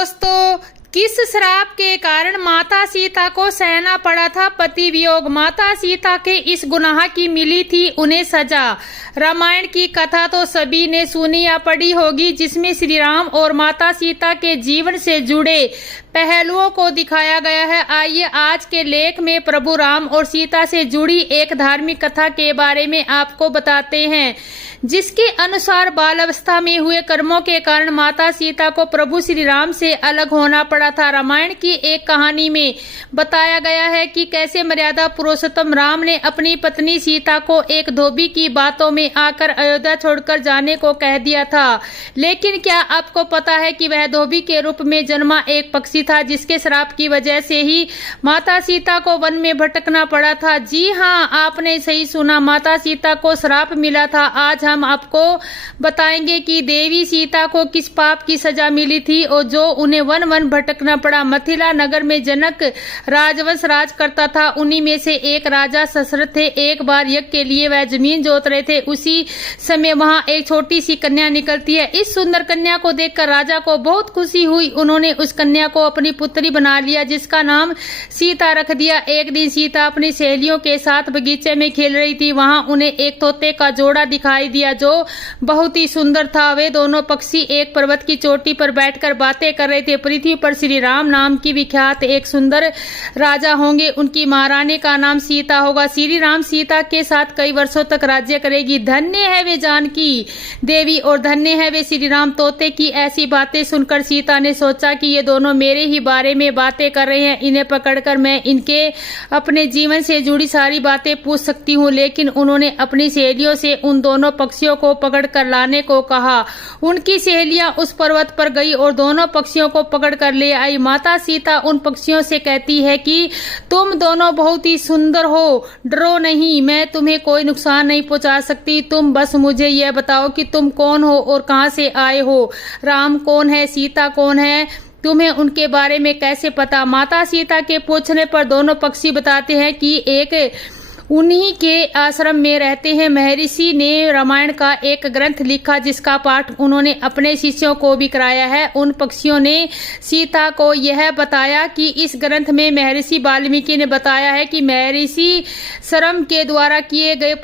दोस्तों, किस श्राप के कारण माता सीता को सहना पड़ा था पति वियोग। माता सीता के इस गुनाह की मिली थी उन्हें सजा। रामायण की कथा तो सभी ने सुनी या पढ़ी होगी, जिसमें श्री राम और माता सीता के जीवन से जुड़े पहलुओं को दिखाया गया है। आइए आज के लेख में प्रभु राम और सीता से जुड़ी एक धार्मिक कथा के बारे में आपको बताते हैं, जिसके अनुसार बालावस्था में हुए कर्मों के कारण माता सीता को प्रभु श्री राम से अलग होना पड़ा था। रामायण की एक कहानी में बताया गया है कि कैसे मर्यादा पुरुषोत्तम राम ने अपनी पत्नी सीता को एक धोबी की बातों में आकर अयोध्या छोड़कर जाने को कह दिया था। लेकिन क्या आपको पता है कि वह धोबी के रूप में जन्मा एक पक्षी था, जिसके श्राप की वजह से ही माता सीता को वन में भटकना पड़ा था। जी हाँ, आपने सही सुना, माता सीता को श्राप मिला था। आज हम आपको बताएंगे कि देवी सीता को किस पाप की सजा मिली थी और जो उन्हें वन वन भटकना पड़ा। मिथिला नगर में जनक राजवंश राज करता था। उन्हीं में से एक राजा दशरथ थे। एक बार यज्ञ के लिए वह जमीन जोत रहे थे। उसी समय वहां एक छोटी सी कन्या निकलती है। इस सुंदर कन्या को देखकर राजा को बहुत खुशी हुई। उन्होंने उस कन्या को अपनी पुत्री बना लिया, जिसका नाम सीता रख दिया। एक दिन सीता अपनी सहेलियों के साथ बगीचे में खेल रही थी। वहां उन्हें एक तोते का जोड़ा दिखाई दिया जो बहुत ही सुंदर था। वे दोनों पक्षी एक पर्वत की चोटी पर बैठकर बातें कर रहे थे। पृथ्वी पर श्री राम नाम की विख्यात एक सुंदर राजा होंगे। उनकी महारानी का नाम सीता होगा। श्री राम सीता के साथ कई वर्षों तक राज्य करेगी। धन्य है वे जानकी देवी और धन्य है वे श्री राम। तोते की ऐसी बातें सुनकर सीता ने सोचा कि ये दोनों मेरे ही बारे में बातें कर रहे हैं। इन्हें पकड़कर मैं इनके अपने जीवन से जुड़ी सारी बातें पूछ सकती हूँ। लेकिन उन्होंने अपनी सहेलियों से उन दोनों पक्षियों को पकड़कर लाने को कहा। उनकी सहेलियां उस पर्वत पर गई और दोनों पक्षियों को पकड़कर ले आई। माता सीता उन पक्षियों से कहती है कि तुम दोनों बहुत ही सुंदर हो, डरो नहीं, मैं तुम्हें कोई नुकसान नहीं पहुंचा सकती। तुम बस मुझे यह बताओ कि तुम कौन हो और कहां से आए हो। राम कौन है, सीता कौन है, तुम्हें उनके बारे में कैसे पता। माता सीता के पूछने पर दोनों पक्षी बताते हैं कि एक उन्हीं के आश्रम में रहते हैं। महर्षि ने रामायण का एक ग्रंथ लिखा, जिसका पाठ उन्होंने अपने शिष्यों को भी कराया है। उन पक्षियों ने सीता को यह बताया कि इस ग्रंथ में महर्षि वाल्मीकि ने बताया है कि महर्षि शर्म के द्वारा किए गए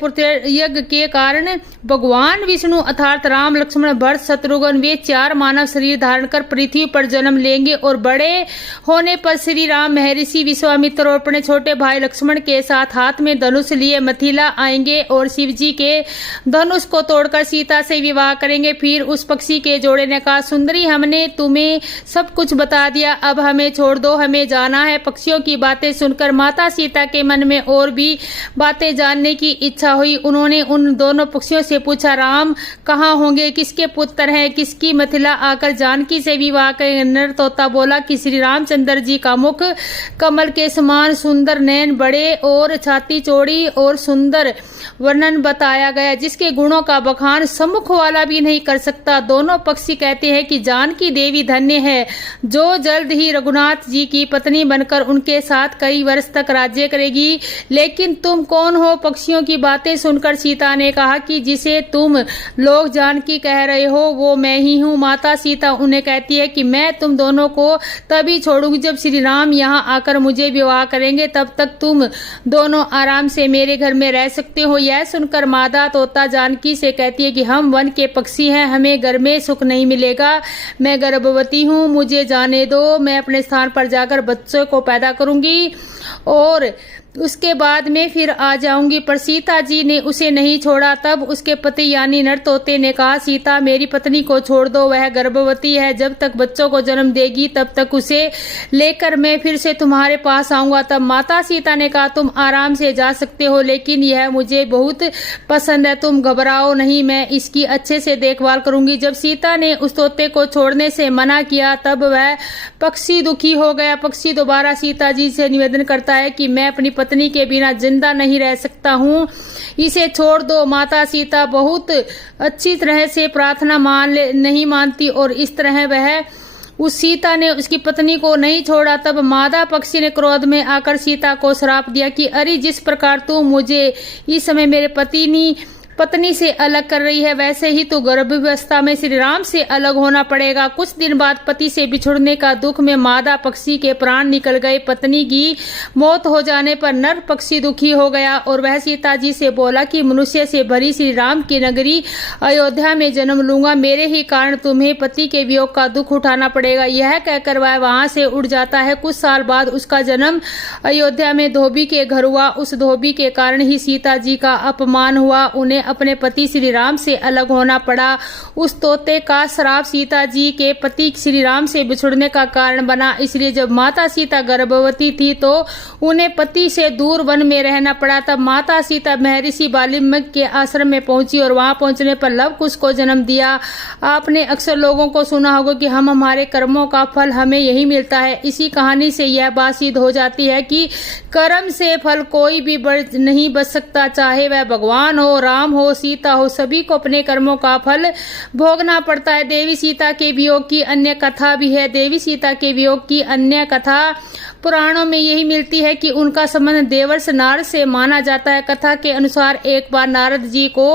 यज्ञ के कारण भगवान विष्णु अर्थात राम, लक्ष्मण, भरत, शत्रुघ्न वे 4 मानव शरीर धारण कर पृथ्वी पर जन्म लेंगे और बड़े होने पर श्री राम महर्षि विश्वामित्र और अपने छोटे भाई लक्ष्मण के साथ हाथ में धनुष लिए मिथिला आएंगे और शिव जी के धनुष को तोड़कर सीता से विवाह करेंगे। फिर उस पक्षी के जोड़े ने कहा, सुंदरी, हमने तुम्हें सब कुछ बता दिया, अब हमें छोड़ दो, हमें जाना है। पक्षियों की बातें सुनकर माता सीता के मन में और भी बातें जानने की इच्छा हुई। उन्होंने उन दोनों पक्षियों से पूछा, राम कहाँ होंगे, किसके पुत्र हैं, किसकी मिथिला आकर जानकी से विवाह करेंगे। नर तोता बोला कि श्री रामचंद्र जी का मुख कमल के समान सुंदर, नैन बड़े और छाती चौड़ी और सुंदर वर्णन बताया गया, जिसके गुणों का बखान सम्मुख वाला भी नहीं कर सकता। दोनों पक्षी कहते हैं कि जानकी देवी धन्य है, जो जल्द ही रघुनाथ जी की पत्नी बनकर उनके साथ कई वर्ष तक राज्य करेगी। लेकिन तुम कौन हो? पक्षियों की बातें सुनकर सीता ने कहा कि जिसे तुम लोग जानकी कह रहे हो वो मैं ही हूँ। माता सीता उन्हें कहती है कि मैं तुम दोनों को तभी छोड़ूंगी जब श्री राम यहाँ आकर मुझे विवाह करेंगे। तब तक तुम दोनों आराम से मेरे घर में रह सकते हो। यह सुनकर मादा तोता जानकी से कहती है कि हम वन के पक्षी हैं, हमें घर में सुख नहीं मिलेगा। मैं गर्भवती हूँ, मुझे जाने दो, मैं अपने स्थान पर जाकर बच्चों को पैदा करूंगी और उसके बाद में फिर आ जाऊंगी। पर सीता जी ने उसे नहीं छोड़ा। तब उसके पति यानी नर तोते ने कहा, सीता, मेरी पत्नी को छोड़ दो, वह गर्भवती है, जब तक बच्चों को जन्म देगी तब तक उसे लेकर मैं फिर से तुम्हारे पास आऊंगा। तब माता सीता ने कहा, तुम आराम से जा सकते हो, लेकिन यह मुझे बहुत पसंद है, तुम घबराओ नहीं, मैं इसकी अच्छे से देखभाल करूंगी। जब सीता ने उस तोते को छोड़ने से मना किया तब वह पक्षी दुखी हो गया। पक्षी दोबारा सीता जी से निवेदन करता है कि मैं अपनी पत्नी के बिना जिंदा नहीं रह सकता हूँ, इसे छोड़ दो। माता सीता बहुत अच्छी तरह से प्रार्थना नहीं मानती और इस तरह वह उस सीता ने उसकी पत्नी को नहीं छोड़ा। तब मादा पक्षी ने क्रोध में आकर सीता को श्राप दिया कि अरे, जिस प्रकार तू मुझे इस समय मेरे पत्नी पत्नी से अलग कर रही है, वैसे ही तो गर्भावस्था में श्री राम से अलग होना पड़ेगा। कुछ दिन बाद पति से बिछुड़ने का दुख में मादा पक्षी के प्राण निकल गए। पत्नी की मौत हो जाने पर नर पक्षी दुखी हो गया और वह सीता जी से बोला कि मनुष्य से भरी श्री राम की नगरी अयोध्या में जन्म लूंगा, मेरे ही कारण तुम्हें पति के वियोग का दुख उठाना पड़ेगा। यह कहकर वह वहां से उड़ जाता है। कुछ साल बाद उसका जन्म अयोध्या में धोबी के घर हुआ। उस धोबी के कारण ही सीता जी का अपमान हुआ, उन्हें अपने पति श्री राम से अलग होना पड़ा। उस तोते का श्राप सीता जी के पति श्री राम से बिछुड़ने का कारण बना। इसलिए जब माता सीता गर्भवती थी तो उन्हें पति से दूर वन में रहना पड़ा। तब माता सीता महर्षि वाल्मीकि के आश्रम में पहुंची और वहां पहुंचने पर लव कुश को जन्म दिया। आपने अक्सर लोगों को सुना होगा कि हम हमारे कर्मों का फल हमें यही मिलता है। इसी कहानी से यह बात सिद्ध हो जाती है कि कर्म से फल कोई भी नहीं बच सकता, चाहे वह भगवान हो, राम हो, सीता हो, सभी को अपने कर्मों का फल भोगना पड़ता है। देवी सीता के वियोग की अन्य कथा भी है। देवी सीता के वियोग की अन्य कथा पुराणों में यही मिलती है कि उनका संबंध देवर्षि नारद से माना जाता है। कथा के अनुसार एक बार नारद जी को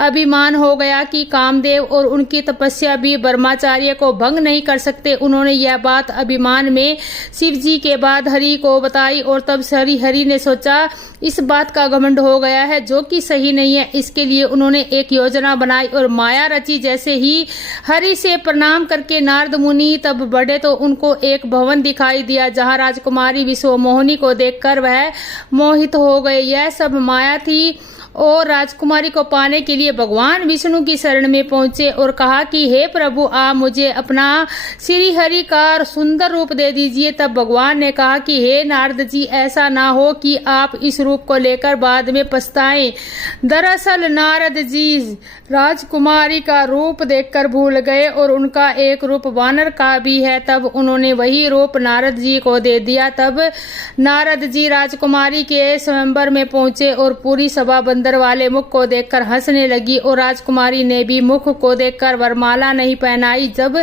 अभिमान हो गया कि कामदेव और उनकी तपस्या भी ब्रह्मचार्य को भंग नहीं कर सकते। उन्होंने यह बात अभिमान में शिव जी के बाद हरि को बताई और तब से हरि ने सोचा इस बात का घमंड हो गया है जो कि सही नहीं है। इसके लिए उन्होंने एक योजना बनाई और माया रची। जैसे ही हरि से प्रणाम करके नारद मुनि तब बढ़े तो उनको एक भवन दिखाई दिया जहां राजकुमारी विश्वमोहिनी को देखकर वह मोहित हो गए। यह सब माया थी और राजकुमारी को पाने के लिए भगवान विष्णु की शरण में पहुंचे और कहा कि हे प्रभु, आप मुझे अपना श्री हरि का सुंदर रूप दे दीजिए। तब भगवान ने कहा कि हे नारद जी, ऐसा ना हो कि आप इस रूप को लेकर बाद में पछताएं। दरअसल नारद जी राजकुमारी का रूप देखकर भूल गए और उनका एक रूप वानर का भी है। तब उन्होंने वही रूप नारद जी को दे दिया। तब नारद जी राजकुमारी के स्वयंवर में पहुंचे और पूरी सभा बंदर वाले मुख को देखकर हंसने लगी और राजकुमारी ने भी मुख को देखकर वरमाला नहीं पहनाई। जब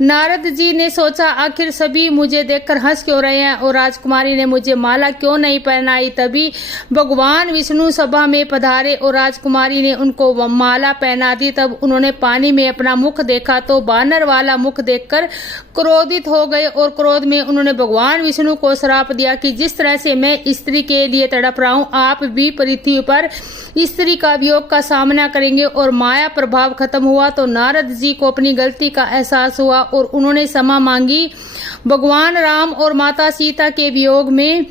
नारद जी ने सोचा आखिर सभी मुझे देखकर हंस क्यों रहे हैं और राजकुमारी ने मुझे माला क्यों नहीं पहनाई, तभी भगवान विष्णु सभा में पधारे और राजकुमारी ने उनको माला पहना दी। तब उन्होंने पानी में अपना मुख देखा तो बानर वाला मुख देखकर क्रोधित हो गए और क्रोध में उन्होंने भगवान विष्णु को श्राप दिया कि जिस तरह से मैं स्त्री के लिए तड़प रहा हूं, आप भी पृथ्वी पर स्त्री का वियोग का सामना करेंगे। और माया प्रभाव खत्म हुआ तो नारद जी को अपनी गलती का एहसास हुआ और उन्होंने क्षमा मांगी। भगवान राम और माता सीता के वियोग में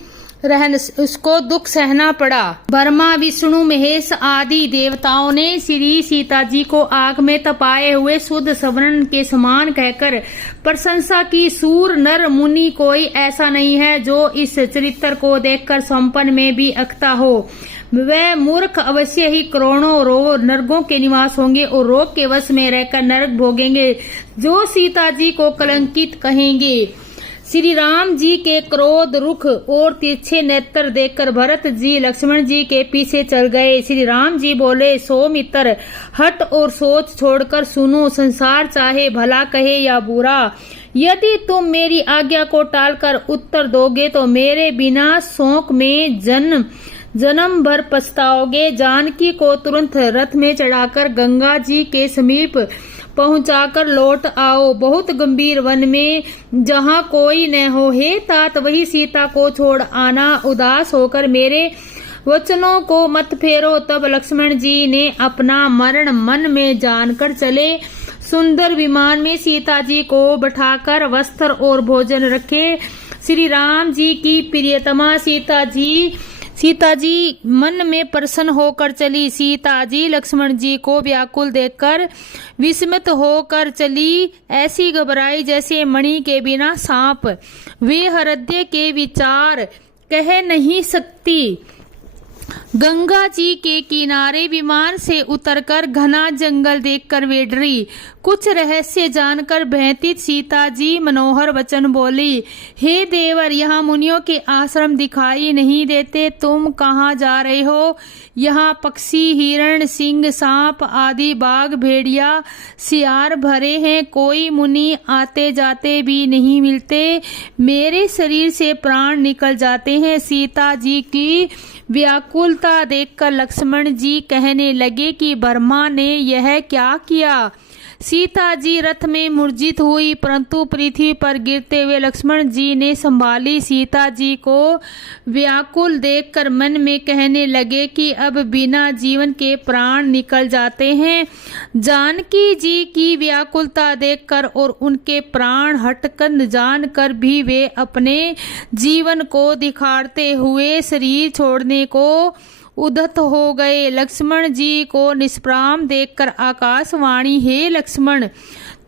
उसको दुख सहना पड़ा। ब्रह्मा विष्णु महेश आदि देवताओं ने श्री सीता जी को आग में तपाए हुए शुद्ध स्वर्ण के समान कहकर प्रशंसा की। सूर नर मुनि कोई ऐसा नहीं है जो इस चरित्र को देखकर संपन्न में भी अकता हो। वह मूर्ख अवश्य ही करोड़ों नरकों के निवास होंगे और रोग के वश में रहकर नरक भोगेंगे जो सीता जी को कलंकित कहेंगे। श्री राम जी के क्रोध रुख और तिरछे नेत्र देखकर भरत जी लक्ष्मण जी के पीछे चल गए। श्री राम जी बोले, सौमित्र, हट और सोच छोड़कर सुनो। संसार चाहे भला कहे या बुरा, यदि तुम मेरी आज्ञा को टालकर उत्तर दोगे तो मेरे बिना शोक में जन्म भर पछताओगे। जानकी को तुरंत रथ में चढ़ाकर गंगा जी के समीप पहुंचाकर लौट आओ। बहुत गंभीर वन में जहां कोई न हो, हे तात, वही सीता को छोड़ आना। उदास होकर मेरे वचनों को मत फेरो। तब लक्ष्मण जी ने अपना मरण मन में जानकर चले। सुंदर विमान में सीता जी को बैठाकर वस्त्र और भोजन रखे। श्री राम जी की प्रियतमा सीता जी मन में प्रसन्न होकर चली। सीता जी लक्ष्मण जी को व्याकुल देखकर विस्मित होकर चली, ऐसी घबराई जैसे मणि के बिना सांप। वे हृदय के विचार कह नहीं सकती। गंगा जी के किनारे विमान से उतरकर घना जंगल देखकर वे डरी। कुछ रहस्य जानकर भयभीत सीता जी मनोहर वचन बोली, हे देवर, यहाँ मुनियों के आश्रम दिखाई नहीं देते, तुम कहाँ जा रहे हो? यहाँ पक्षी, हिरण, सिंह, सांप आदि बाघ, भेड़िया, सियार भरे हैं, कोई मुनि आते जाते भी नहीं मिलते, मेरे शरीर से प्राण निकल जाते हैं। सीता जी की व्याकुलता देखकर लक्ष्मण जी कहने लगे कि ब्रह्मा ने यह क्या किया? सीता जी रथ में मूर्छित हुई, परंतु पृथ्वी पर गिरते हुए लक्ष्मण जी ने संभाली। सीता जी को व्याकुल देखकर मन में कहने लगे कि अब बिना जीवन के प्राण निकल जाते हैं। जानकी जी की व्याकुलता देखकर और उनके प्राण हटकन जानकर भी वे अपने जीवन को दिखाते हुए शरीर छोड़ने को उद्यत हो गए। लक्ष्मण जी को निष्प्राण देखकर आकाशवाणी, हे लक्ष्मण,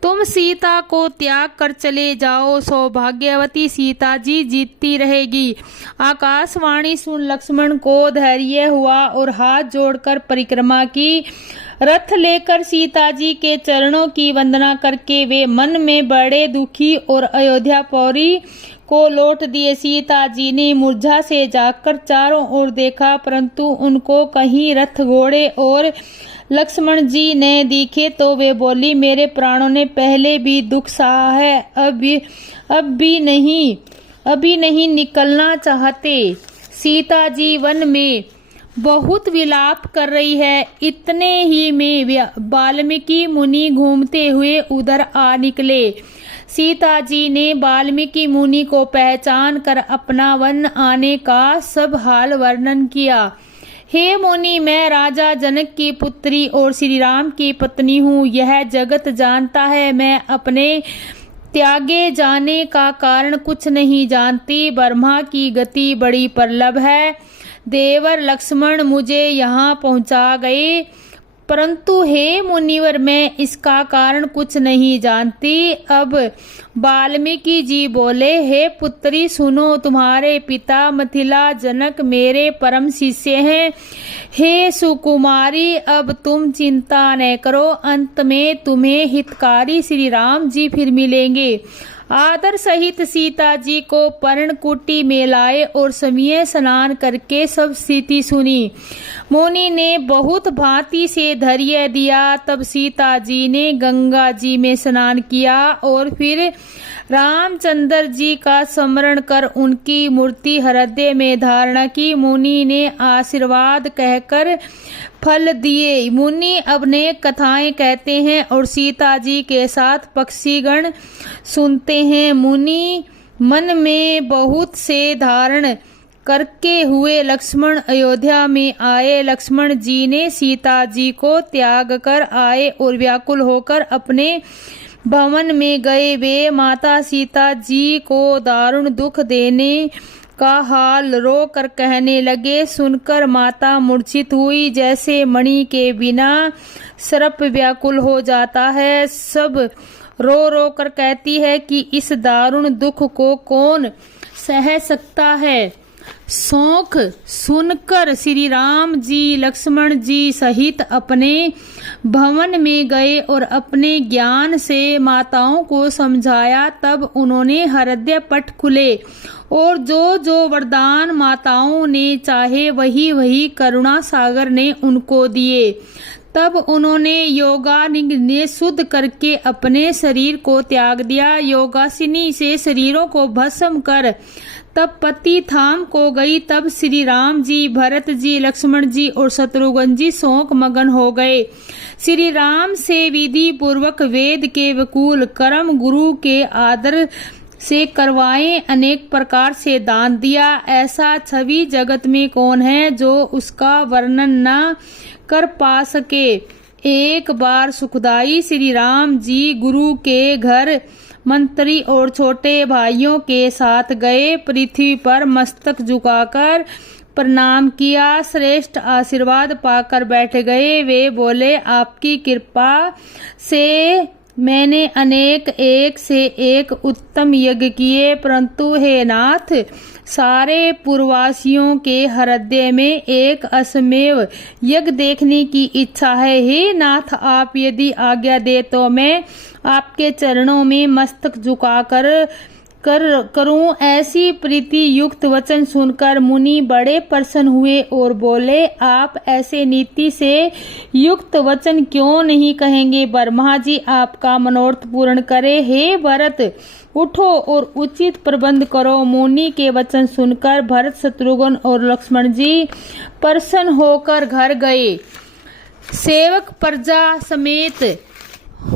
तुम सीता को त्याग कर चले जाओ, सौभाग्यवती सीता जी जीतती रहेगी। आकाशवाणी सुन लक्ष्मण को धैर्य हुआ और हाथ जोड़कर परिक्रमा की। रथ लेकर सीता जी के चरणों की वंदना करके वे मन में बड़े दुखी और अयोध्यापुरी को लौट दिए। सीता जी ने मूर्छा से जाकर चारों ओर देखा, परंतु उनको कहीं रथ, घोड़े और लक्ष्मण जी ने दिखे तो वे बोली, मेरे प्राणों ने पहले भी दुख सहा है, अभी नहीं निकलना चाहते। सीता जी वन में बहुत विलाप कर रही है। इतने ही में वाल्मीकि मुनि घूमते हुए उधर आ निकले। सीता जी ने वाल्मीकि मुनि को पहचान कर अपना वन आने का सब हाल वर्णन किया। हे मुनि, मैं राजा जनक की पुत्री और श्री राम की पत्नी हूँ, यह जगत जानता है। मैं अपने त्यागे जाने का कारण कुछ नहीं जानती। ब्रह्मा की गति बड़ी प्रबल है। देवर लक्ष्मण मुझे यहाँ पहुँचा गए, परंतु हे मुनिवर, मैं इसका कारण कुछ नहीं जानती। अब वाल्मीकि जी बोले, हे पुत्री सुनो, तुम्हारे पिता मिथिला जनक मेरे परम शिष्य हैं। हे सुकुमारी, अब तुम चिंता न करो, अंत में तुम्हें हितकारी श्री राम जी फिर मिलेंगे। आदर सहित सीता जी को पर्णकुटी में लाए और समय स्नान करके सब स्थिति सुनी। मुनि ने बहुत भांति से धैर्य दिया। तब सीता जी ने गंगा जी में स्नान किया और फिर रामचंद्र जी का स्मरण कर उनकी मूर्ति हृदय में धारणा की। मुनि ने आशीर्वाद कहकर फल दिए। मुनि अपने कथाएं कहते हैं और सीता जी के साथ पक्षीगण सुनते हैं। मुनि मन में बहुत से धारण करके हुए लक्ष्मण अयोध्या में आए। लक्ष्मण जी ने सीता जी को त्याग कर आए और व्याकुल होकर अपने भवन में गए। वे माता सीता जी को दारुण दुख देने का हाल रो कर कहने लगे। सुनकर माता मूर्छित हुई, जैसे मणि के बिना सर्प व्याकुल हो जाता है। सब रो रो कर कहती है कि इस दारुण दुख को कौन सह सकता है। शोक सुनकर श्री राम जी लक्ष्मण जी सहित अपने भवन में गए और अपने ज्ञान से माताओं को समझाया। तब उन्होंने हृदय पट खुले और जो जो वरदान माताओं ने चाहे वही वही करुणा सागर ने उनको दिए। तब उन्होंने योगाग्नि ने शुद्ध करके अपने शरीर को त्याग दिया। योगासिनी से शरीरों को भस्म कर तब पति धाम को गई। तब श्री राम जी, भरत जी, लक्ष्मण जी और शत्रुघ्न जी शोक मगन हो गए। श्री राम से विधि पूर्वक वेद के वकूल कर्म गुरु के आदर से करवाए, अनेक प्रकार से दान दिया। ऐसा छवि जगत में कौन है जो उसका वर्णन न कर पा सके। एक बार सुखदाई श्री राम जी गुरु के घर मंत्री और छोटे भाइयों के साथ गए। पृथ्वी पर मस्तक झुकाकर प्रणाम किया, श्रेष्ठ आशीर्वाद पाकर बैठ गए। वे बोले, आपकी कृपा से मैंने अनेक एक से एक उत्तम यज्ञ किए, परंतु हे नाथ, सारे पूर्ववासियों के हृदय में एक असमेव यज्ञ देखने की इच्छा है। हे नाथ, आप यदि आज्ञा दे तो मैं आपके चरणों में मस्तक झुकाकर करूं। ऐसी प्रीति युक्त वचन सुनकर मुनि बड़े प्रसन्न हुए और बोले, आप ऐसे नीति से युक्त वचन क्यों नहीं कहेंगे? ब्रह्मा जी आपका मनोरथ पूर्ण करे। हे भरत, उठो और उचित प्रबंध करो। मुनि के वचन सुनकर भरत, शत्रुघ्न और लक्ष्मण जी प्रसन्न होकर घर गए। सेवक प्रजा समेत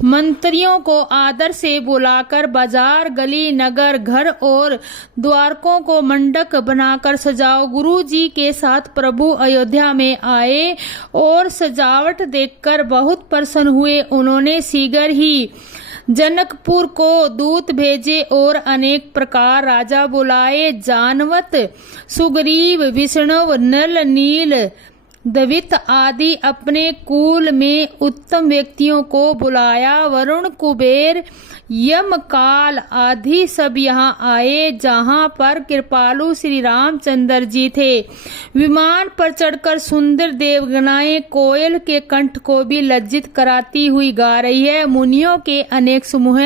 मंत्रियों को आदर से बुलाकर बाजार, गली, नगर, घर और द्वारकों को मंडप बनाकर सजाओ। गुरु जी के साथ प्रभु अयोध्या में आए और सजावट देखकर बहुत प्रसन्न हुए। उन्होंने शीघ्र ही जनकपुर को दूत भेजे और अनेक प्रकार राजा बुलाए। जानवत, सुग्रीव, विष्णु, नल, नील, दवित आदि अपने कुल में उत्तम व्यक्तियों को बुलाया। वरुण, कुबेर, यम, काल आदि सब यहाँ आए, जहाँ पर कृपालु श्री रामचंद्र जी थे। विमान पर चढ़कर सुंदर देवगणाएं कोयल के कंठ को भी लज्जित कराती हुई गा रही है। मुनियों के अनेक समूह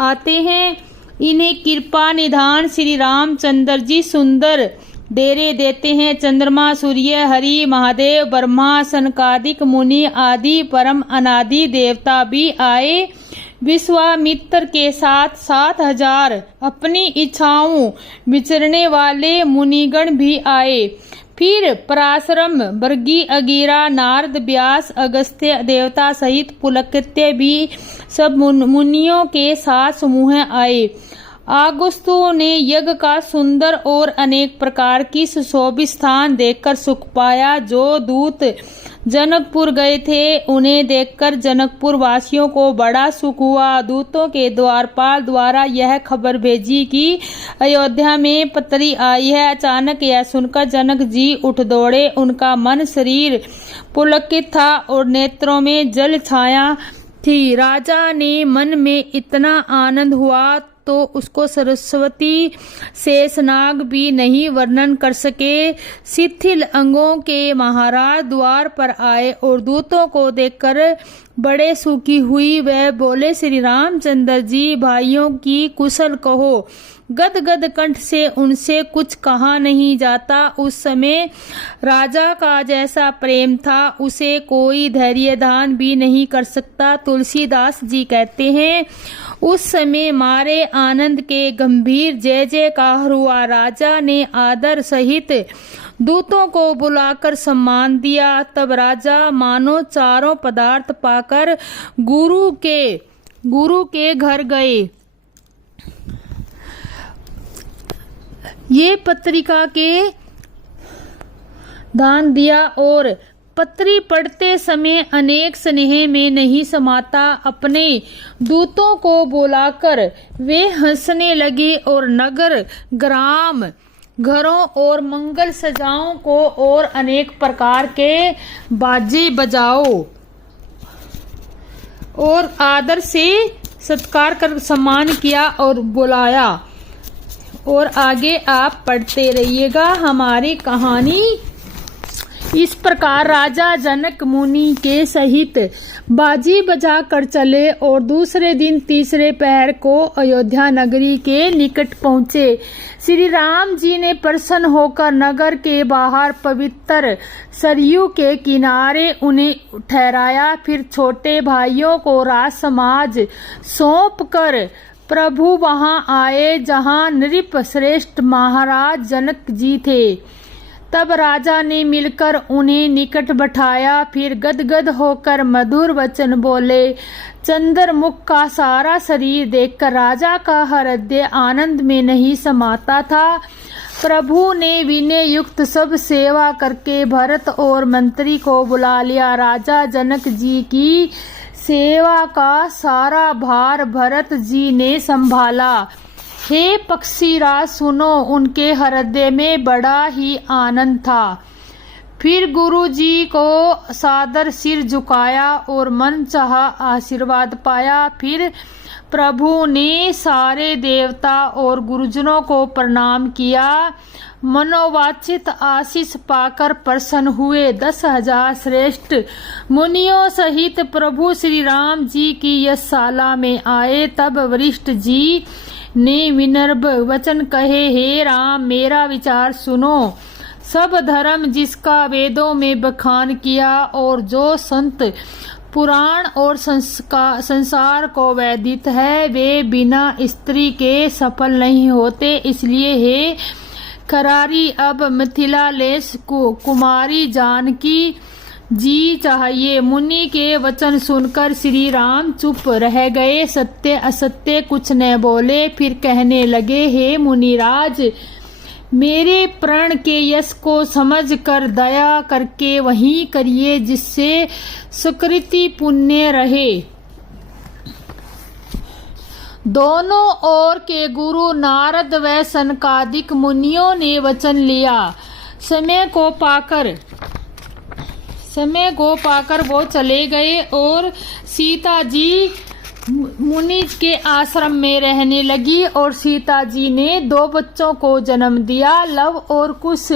आते हैं, इन्हें कृपा निधान श्री रामचंद्र जी सुंदर डेरे देते हैं। चंद्रमा, सूर्य, हरि, महादेव, ब्रह्मा, सनकादिक मुनि आदि परम अनादि देवता भी आए। विश्वामित्र के साथ 7,000 अपनी इच्छाओं विचरने वाले मुनिगण भी आए। फिर पराशरम, बर्गी, अगीरा, नारद, व्यास, अगस्त्य देवता सहित पुलकित्य भी सब मुनियों के साथ समूह आए। आगुस्तु ने यज्ञ का सुंदर और अनेक प्रकार की सुशोभित स्थान देखकर सुख पाया। जो दूत जनकपुर गए थे, उन्हें देखकर जनकपुर वासियों को बड़ा सुख हुआ। दूतों के द्वारपाल द्वारा यह खबर भेजी कि अयोध्या में पत्री आई है। अचानक यह सुनकर जनक जी उठ दौड़े। उनका मन शरीर पुलकित था और नेत्रों में जल छाया थी। राजा ने मन में इतना आनंद हुआ तो उसको सरस्वती शेषनाग भी नहीं वर्णन कर सके। शिथिल अंगों के महाराज द्वार पर आए और दूतों को देखकर बड़े सुखी हुई। वह बोले, श्री रामचंद्र जी, भाइयों की कुशल कहो। गदगद कंठ से उनसे कुछ कहा नहीं जाता। उस समय राजा का जैसा प्रेम था, उसे कोई धैर्य दान भी नहीं कर सकता। तुलसीदास जी कहते हैं, उस समय मारे आनंद के गंभीर जय जयकार हुआ। राजा ने आदर सहित दूतों को बुलाकर सम्मान दिया। तब राजा मानो चारों पदार्थ पाकर गुरु के घर गए। ये पत्रिका के दान दिया और पत्री पढ़ते समय अनेक स्नेह में नहीं समाता। अपने दूतों को बुलाकर वे हंसने लगे और नगर, ग्राम, घरों और मंगल सजाओं को और अनेक प्रकार के बाजे बजाओ और आदर से सत्कार कर सम्मान किया और बुलाया। और आगे आप पढ़ते रहिएगा हमारी कहानी। इस प्रकार राजा जनक मुनि के सहित बाजी बजा कर चले और दूसरे दिन तीसरे पहर को अयोध्या नगरी के निकट पहुँचे। श्री राम जी ने प्रसन्न होकर नगर के बाहर पवित्र सरयू के किनारे उन्हें ठहराया। फिर छोटे भाइयों को राज समाज सौंप कर प्रभु वहां आए, जहां नृप श्रेष्ठ महाराज जनक जी थे। तब राजा ने मिलकर उन्हें निकट बैठाया। फिर गदगद होकर मधुर वचन बोले। चंद्रमुख का सारा शरीर देखकर राजा का हृदय आनंद में नहीं समाता था। प्रभु ने विनय युक्त सब सेवा करके भरत और मंत्री को बुला लिया। राजा जनक जी की सेवा का सारा भार भरत जी ने संभाला। हे पक्षीराज सुनो, उनके हृदय में बड़ा ही आनंद था। फिर गुरु जी को सादर सिर झुकाया और मन चाहा आशीर्वाद पाया। फिर प्रभु ने सारे देवता और गुरुजनों को प्रणाम किया। मनोवांछित आशीष पाकर प्रसन्न हुए। 10,000 श्रेष्ठ मुनियों सहित प्रभु श्री राम जी की यशशाला में आए। तब वशिष्ठ जी ने विनम्र वचन कहे, हे राम, मेरा विचार सुनो। सब धर्म जिसका वेदों में बखान किया और जो संत पुराण और संसार को वैदित है, वे बिना स्त्री के सफल नहीं होते। इसलिए हे करारी, अब मिथिला लेश कुमारी जानकी जी चाहिए। मुनि के वचन सुनकर श्री राम चुप रह गए, सत्य असत्य कुछ न बोले। फिर कहने लगे, हे मुनिराज, मेरे प्रण के यश को समझ कर दया करके वही करिए जिससे सुकृति पुण्य रहे। दोनों ओर के गुरु नारद व सनकादिक मुनियों ने वचन लिया। समय को पाकर वो चले गए और सीता जी मुनि के आश्रम में रहने लगी। और सीता जी ने 2 बच्चों को जन्म दिया, लव और कुश।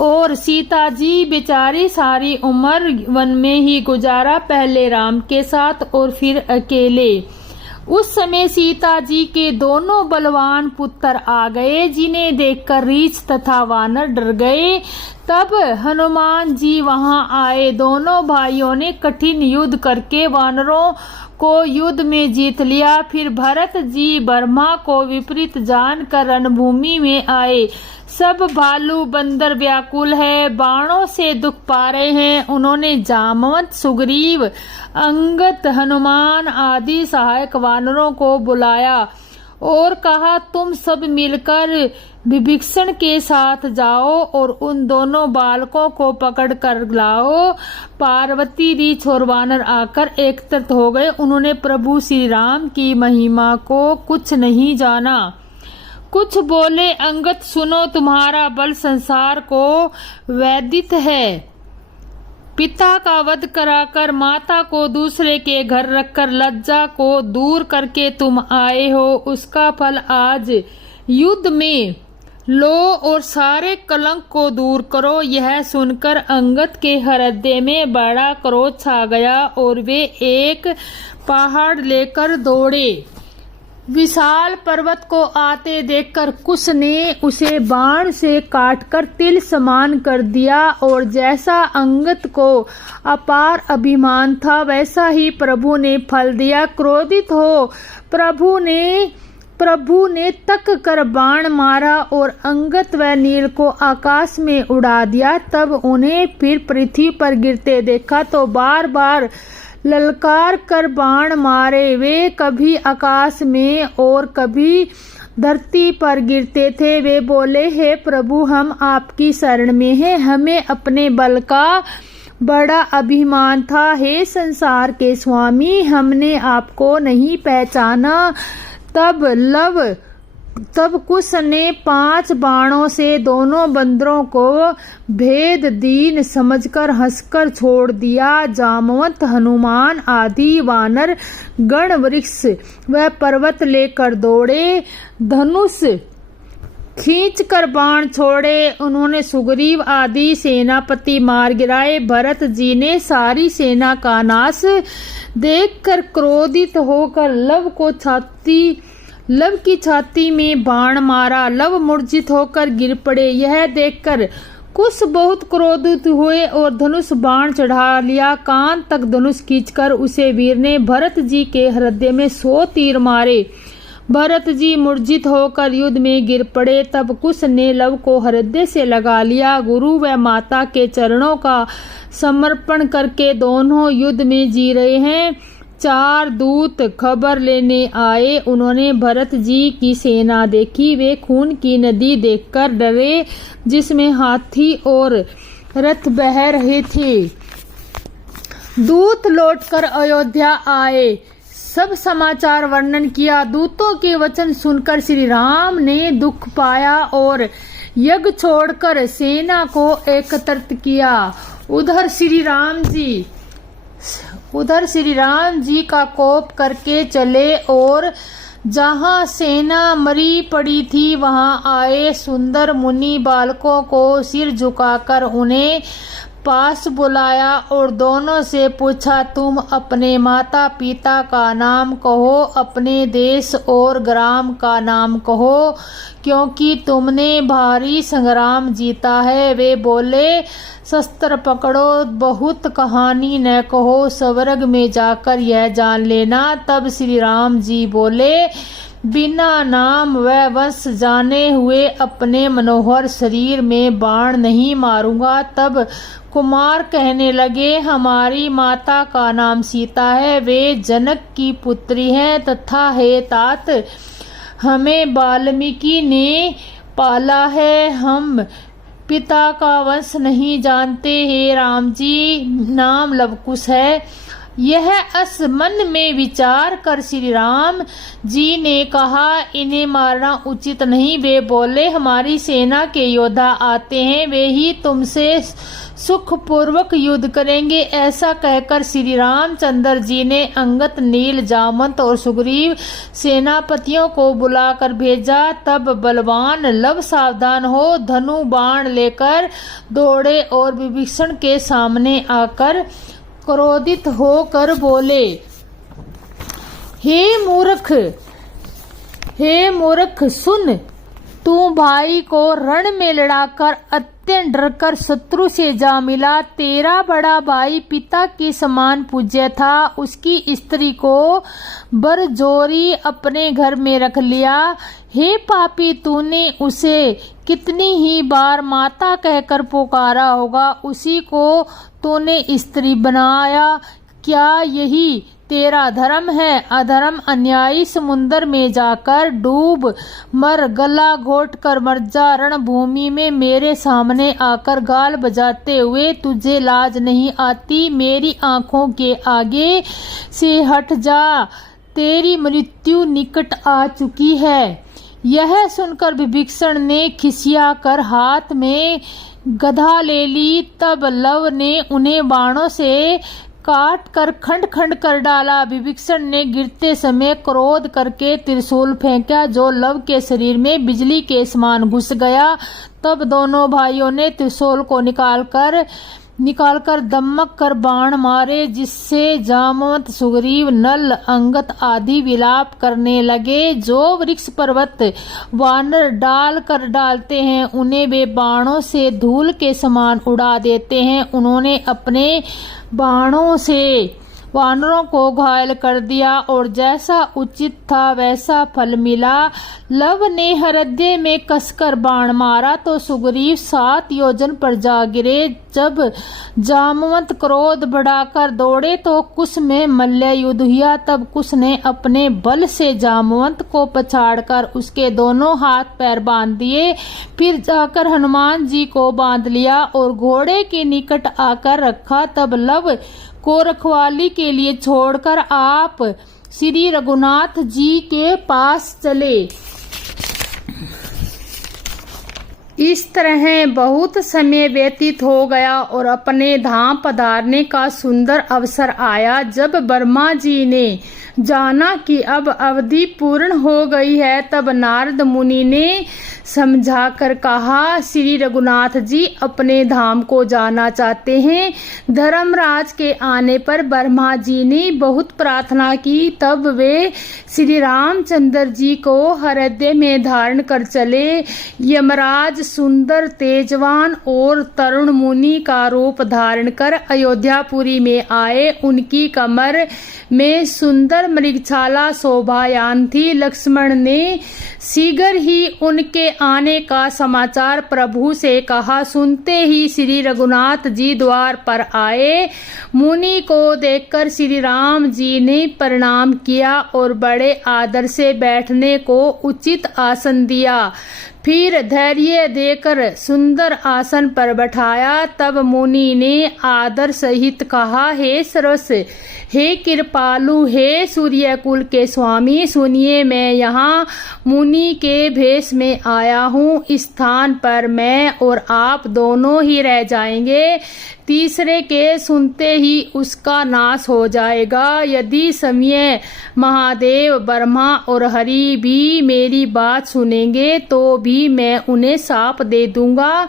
और सीता जी बेचारी सारी उम्र वन में ही गुजारा, पहले राम के साथ और फिर अकेले। उस समय सीता जी के दोनों बलवान पुत्र आ गए, जिन्हें देखकर रीछ तथा वानर डर गए। तब हनुमान जी वहां आए। दोनों भाइयों ने कठिन युद्ध करके वानरों को युद्ध में जीत लिया। फिर भरत जी ब्रह्मा को विपरीत जानकर रणभूमि में आए। सब भालू बंदर व्याकुल है, बाणों से दुख पा रहे हैं। उन्होंने जामवंत, सुग्रीव, अंगद, हनुमान आदि सहायक वानरों को बुलाया और कहा, तुम सब मिलकर विभीषण के साथ जाओ और उन दोनों बालकों को पकड़ कर लाओ। पार्वती रीछ और वानर आकर एकत्रित हो गए। उन्होंने प्रभु श्री राम की महिमा को कुछ नहीं जाना। कुछ बोले, अंगद सुनो, तुम्हारा बल संसार को वैदित है। पिता का वध कराकर माता को दूसरे के घर रखकर लज्जा को दूर करके तुम आए हो, उसका फल आज युद्ध में लो और सारे कलंक को दूर करो। यह सुनकर अंगद के हृदय में बड़ा क्रोध छा गया और वे एक पहाड़ लेकर दौड़े। विशाल पर्वत को आते देखकर कुश ने उसे बाण से काटकर तिल समान कर दिया। और जैसा अंगद को अपार अभिमान था, वैसा ही प्रभु ने फल दिया। क्रोधित हो प्रभु ने तक कर बाण मारा और अंगद व नील को आकाश में उड़ा दिया। तब उन्हें फिर पृथ्वी पर गिरते देखा तो बार बार ललकार कर बाण मारे। वे कभी आकाश में और कभी धरती पर गिरते थे। वे बोले, हे प्रभु, हम आपकी शरण में हैं। हमें अपने बल का बड़ा अभिमान था। हे संसार के स्वामी, हमने आपको नहीं पहचाना। तब कुश ने 5 बाणों से दोनों बंदरों को भेद दीन समझकर हंसकर छोड़ दिया। जामवंत, हनुमान आदि वानर गण वृक्ष व पर्वत लेकर दौड़े, धनुष खींचकर बाण छोड़े। उन्होंने सुग्रीव आदि सेनापति मार गिराए। भरत जी ने सारी सेना का नाश देखकर क्रोधित होकर लव की छाती में बाण मारा। लव मूर्छित होकर गिर पड़े। यह देखकर कुश बहुत क्रोधित हुए और धनुष बाण चढ़ा लिया। कान तक धनुष खींचकर उसे वीर ने भरत जी के हृदय में 100 तीर मारे। भरत जी मूर्छित होकर युद्ध में गिर पड़े। तब कुश ने लव को हृदय से लगा लिया। गुरु व माता के चरणों का समर्पण करके दोनों युद्ध में जी रहे हैं। 4 दूत खबर लेने आए। उन्होंने भरत जी की सेना देखी। वे खून की नदी देखकर डरे, जिसमें हाथी और रथ बह रहे थे। दूत लौटकर अयोध्या आए। सब समाचार वर्णन किया। दूतों के वचन सुनकर श्री राम ने दुख पाया और यज्ञ छोड़कर सेना को एकत्रित किया। उधर श्री राम जी का कोप करके चले और जहाँ सेना मरी पड़ी थी वहाँ आए सुंदर मुनि बालकों को सिर झुकाकर उन्हें पास बुलाया और दोनों से पूछा, तुम अपने माता पिता का नाम कहो, अपने देश और ग्राम का नाम कहो, क्योंकि तुमने भारी संग्राम जीता है। वे बोले, शस्त्र पकड़ो, बहुत कहानी न कहो, स्वर्ग में जाकर यह जान लेना। तब श्री राम जी बोले, बिना नाम व वंश जाने हुए अपने मनोहर शरीर में बाण नहीं मारूंगा। तब कुमार कहने लगे, हमारी माता का नाम सीता है, वे जनक की पुत्री हैं तथा हे तात हमें वाल्मीकि ने पाला है, हम पिता का वंश नहीं जानते। हे राम जी, नाम लवकुश है। यह अस मन में विचार कर श्री राम जी ने कहा, इन्हें मारना उचित नहीं। वे बोले, हमारी सेना के योद्धा आते हैं, वे ही तुमसे सुखपूर्वक युद्ध करेंगे। ऐसा कहकर श्री रामचंद्र जी ने अंगद, नील, जामवंत और सुग्रीव सेनापतियों को बुलाकर भेजा। तब बलवान लव सावधान हो धनु बाण लेकर दौड़े और विभीषण के सामने आकर क्रोधित होकर बोले, हे मूर्ख सुन, तू भाई को रण में लड़ाकर अत्यंत डरकर शत्रु से जा मिला। तेरा बड़ा भाई पिता के समान पूज्य था, उसकी स्त्री को बरजोरी अपने घर में रख लिया। हे पापी, तूने उसे कितनी ही बार माता कहकर पुकारा होगा, उसी को तूने स्त्री बनाया। क्या यही तेरा धर्म है? अधर्म अन्यायी समुद्र में जाकर डूब मर, गला घोट कर मर जा। रणभूमि में मेरे सामने आकर गाल बजाते हुए तुझे लाज नहीं आती? मेरी आंखों के आगे से हट जा, तेरी मृत्यु निकट आ चुकी है। यह सुनकर विभीषण ने खिसिया कर हाथ में गदा ले ली। तब लव ने उन्हें बाणों से काट कर खंड खंड कर डाला। विभीषण ने गिरते समय क्रोध करके त्रिशूल फेंका, जो लव के शरीर में बिजली के समान घुस गया। तब दोनों भाइयों ने त्रिशूल को निकालकर दमक कर बाण मारे, जिससे जामवंत, सुग्रीव, नल, अंगद आदि विलाप करने लगे। जो वृक्ष पर्वत वानर डालते हैं, उन्हें वे बाणों से धूल के समान उड़ा देते हैं। उन्होंने अपने बाणों से वानरों को घायल कर दिया और जैसा उचित था वैसा फल मिला। लव ने हृदय में कसकर बाण मारा तो सुग्रीव 7 योजन पर जा गिरे। जब जामवंत क्रोध बढ़ाकर दौड़े तो कुश में मल्ल युद्ध हुआ। तब कुश ने अपने बल से जामवंत को पछाड़कर उसके दोनों हाथ पैर बांध दिए। फिर जाकर हनुमान जी को बांध लिया और घोड़े के निकट आकर रखा। तब लव को रखवाली के लिए छोड़कर आप श्री रघुनाथ जी के पास चले। इस तरह बहुत समय व्यतीत हो गया और अपने धाम पधारने का सुंदर अवसर आया। जब ब्रह्मा जी ने जाना कि अब अवधि पूर्ण हो गई है, तब नारद मुनि ने समझाकर कहा, श्री रघुनाथ जी अपने धाम को जाना चाहते हैं। धर्मराज के आने पर ब्रह्मा जी ने बहुत प्रार्थना की। तब वे श्री रामचंद्र जी को हृदय में धारण कर चले। यमराज सुंदर, तेजवान और तरुण मुनि का रूप धारण कर अयोध्यापुरी में आए। उनकी कमर में सुंदर मृगछाला शोभायान थी। लक्ष्मण ने शीघ्र ही उनके आने का समाचार प्रभु से कहा। सुनते ही श्री रघुनाथ जी द्वार पर आए। मुनि को देखकर श्री राम जी ने प्रणाम किया और बड़े आदर से बैठने को उचित आसन दिया। फिर धैर्य देकर सुंदर आसन पर बैठाया। तब मुनि ने आदर सहित कहा, हे सरस, हे कृपालु, हे सूर्यकुल के स्वामी, सुनिए, मैं यहाँ मुनि के भेष में आया हूँ। इस स्थान पर मैं और आप दोनों ही रह जाएंगे। तीसरे के सुनते ही उसका नाश हो जाएगा। यदि समय महादेव, ब्रह्मा और हरि भी मेरी बात सुनेंगे तो भी मैं उन्हें शाप दे दूंगा।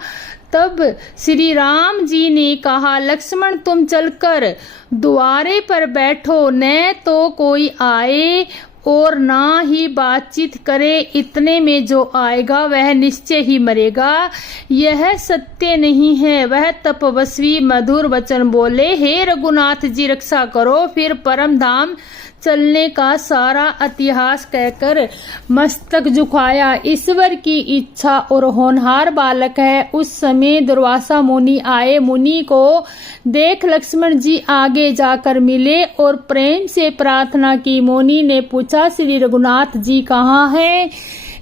तब श्री राम जी ने कहा, लक्ष्मण, तुम चलकर द्वारे पर बैठो, न तो कोई आए और ना ही बातचीत करे। इतने में जो आएगा वह निश्चय ही मरेगा। यह सत्य नहीं है। वह तपस्वी मधुर वचन बोले, हे रघुनाथ जी, रक्षा करो। फिर परम धाम चलने का सारा इतिहास कहकर मस्तक झुकाया। ईश्वर की इच्छा और होनहार बालक है। उस समय दुर्वासा मुनि आए। मुनि को देख लक्ष्मण जी आगे जाकर मिले और प्रेम से प्रार्थना की। मुनि ने पूछा, श्री रघुनाथ जी कहाँ हैं?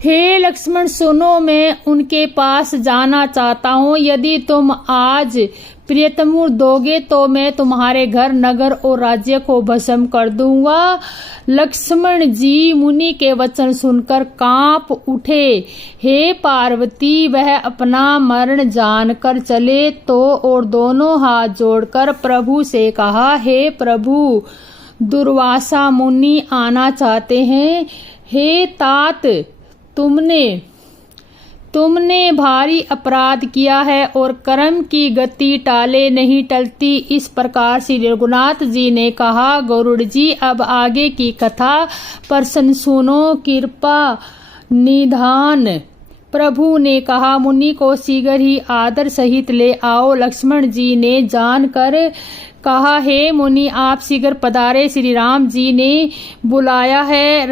हे लक्ष्मण, सुनो, मैं उनके पास जाना चाहता हूँ। यदि तुम आज प्रियतम दोगे तो मैं तुम्हारे घर, नगर और राज्य को भस्म कर दूंगा। लक्ष्मण जी मुनि के वचन सुनकर कांप उठे। हे पार्वती, वह अपना मरण जानकर चले तो और दोनों हाथ जोड़कर प्रभु से कहा, हे प्रभु, दुर्वासा मुनि आना चाहते हैं। हे तात, तुमने भारी अपराध किया है और कर्म की गति टाले नहीं टलती। इस प्रकार श्री रघुनाथ जी ने कहा, गरुड़ जी, अब आगे की कथा प्रश्न सुनो, कृपा निधान। प्रभु ने कहा, मुनि को शीघ्र ही आदर सहित ले आओ। लक्ष्मण जी ने जानकर कहा, हे मुनि, आप शीघ्र पधारे, श्री राम जी ने बुलाया है।